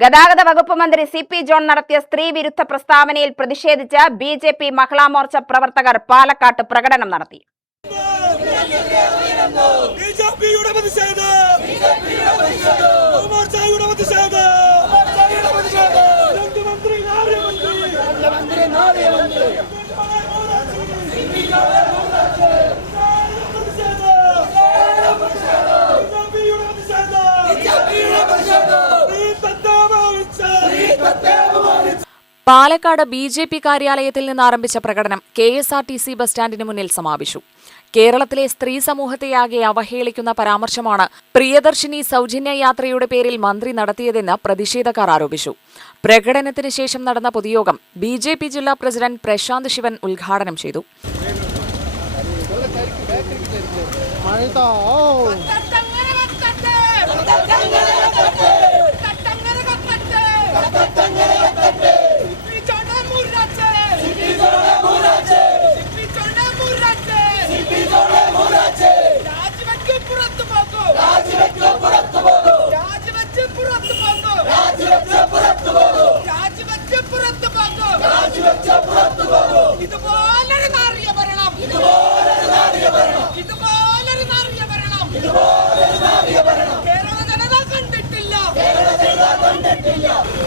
ഗതാഗത വകുപ്പ് മന്ത്രി സി.പി. ജോൺ നടത്തിയ സ്ത്രീവിരുദ്ധ പ്രസ്താവനയിൽ പ്രതിഷേധിച്ച് ബി.ജെ.പി. മഹിളാ മോർച്ച പ്രവർത്തകർ പാലക്കാട്ട് പ്രകടനം നടത്തി. പാലക്കാട് ബി.ജെ.പി. കാര്യാലയത്തിൽ നിന്ന് ആരംഭിച്ച പ്രകടനം കെ.എസ്.ആർ.ടി.സി. ബസ് സ്റ്റാൻഡിന് മുന്നിൽ സമാപിച്ചു. കേരളത്തിലെ സ്ത്രീ സമൂഹത്തെയാകെ അവഹേളിക്കുന്ന പരാമർശമാണ് പ്രിയദർശിനി സൗജന്യ യാത്രയുടെ പേരിൽ മന്ത്രി നടത്തിയതെന്ന് പ്രതിഷേധക്കാർ ആരോപിച്ചു. പ്രകടനത്തിന് ശേഷം നടന്ന പൊതുയോഗം ബി.ജെ.പി. ജില്ലാ പ്രസിഡന്റ് പ്രശാന്ത് ശിവൻ ഉദ്ഘാടനം ചെയ്തു.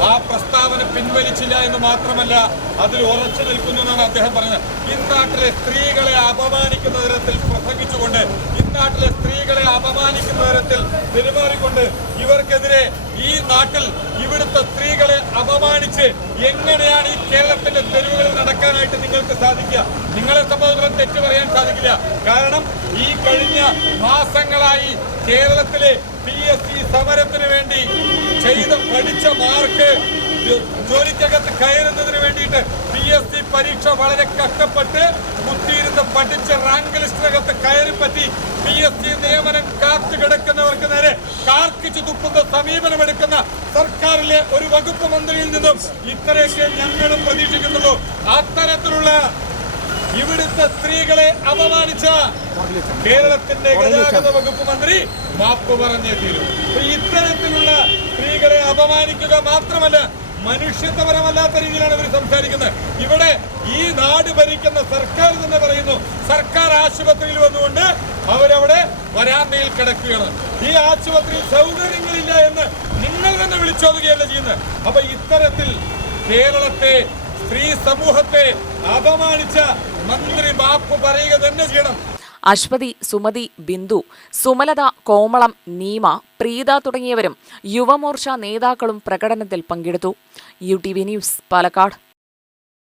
ആ പ്രസ്താവന പിൻവലിച്ചില്ല എന്ന് മാത്രമല്ല, അതിൽ ഉറച്ചു നിൽക്കുന്നു എന്നാണ് അദ്ദേഹം പറഞ്ഞത്. ഇന്നാട്ടിലെ സ്ത്രീകളെ അപമാനിക്കുന്ന തരത്തിൽ പ്രസംഗിച്ചുകൊണ്ട്, ഇന്നാട്ടിലെ സ്ത്രീകളെ അപമാനിക്കുന്ന തരത്തിൽ പെരുമാറിക്കൊണ്ട് ഇവർക്കെതിരെ ഈ നാട്ടിൽ ഇവിടുത്തെ സ്ത്രീകളെ അപമാനിച്ച് എങ്ങനെയാണ് ഈ കേരളത്തിന്റെ തെരുവുകളിൽ നടക്കാനായിട്ട് നിങ്ങൾക്ക് സാധിക്കുക? നിങ്ങളെ സംബന്ധിച്ചിടത്തോളം തെറ്റ് പറയാൻ സാധിക്കില്ല. കാരണം ഈ കഴിഞ്ഞ മാസങ്ങളായി കേരളത്തിലെ PSC സമരത്തിന് വേണ്ടി പഠിച്ച മാർക്ക് ജോലിക്കകത്ത് കയറുന്നതിന് വേണ്ടിയിട്ട് PSC പരീക്ഷ വളരെ കഷ്ടപ്പെട്ട് കുത്തിയിരുന്ന് പഠിച്ച റാങ്ക് ലിസ്റ്റിനകത്ത് കയറിപ്പറ്റി PSC നിയമനം കാത്തു കിടക്കുന്നവർക്ക് നേരെ കാർക്കിച്ചു തുപ്പുന്ന സമീപനമെടുക്കുന്ന സർക്കാരിലെ ഒരു വകുപ്പ് മന്ത്രിയിൽ നിന്നും ഇത്രയൊക്കെ ഞങ്ങളും പ്രതീക്ഷിക്കുന്നുള്ളൂ. അത്തരത്തിലുള്ള ഇവിടുത്തെ സ്ത്രീകളെ അപമാനിച്ച കേരളത്തിന്റെ ഗതാഗത വകുപ്പ് മന്ത്രി മാപ്പ് പറഞ്ഞേ തീരും. ഇത്തരത്തിലുള്ള സ്ത്രീകളെ അപമാനിക്കുക മാത്രമല്ല, മനുഷ്യത്വപരമല്ലാത്ത രീതിയിലാണ് ഇവർ സംസാരിക്കുന്നത്. ഇവിടെ ഈ നാട് ഭരിക്കുന്ന സർക്കാർ തന്നെ പറയുന്നു, സർക്കാർ ആശുപത്രിയിൽ വന്നുകൊണ്ട് അവരവിടെ വരാന്തയിൽ കിടക്കുകയാണ്. ഈ ആശുപത്രിയിൽ സൗകര്യങ്ങളില്ല എന്ന് നിങ്ങൾ തന്നെ വിളിച്ചോതുകയല്ല ചെയ്യുന്നത്. അപ്പൊ ഇത്തരത്തിൽ കേരളത്തെ സ്ത്രീ സമൂഹത്തെ അപമാനിച്ച മന്ത്രി മാപ്പ് പറയുക തന്നെ ചെയ്യണം. അശ്വതി, സുമതി, ബിന്ദു, സുമലത, കോമളം, നീമ, പ്രീത തുടങ്ങിയവരും യുവമോർച്ച നേതാക്കളും പ്രകടനത്തിൽ പങ്കെടുത്തു. UTV news, Palakkad.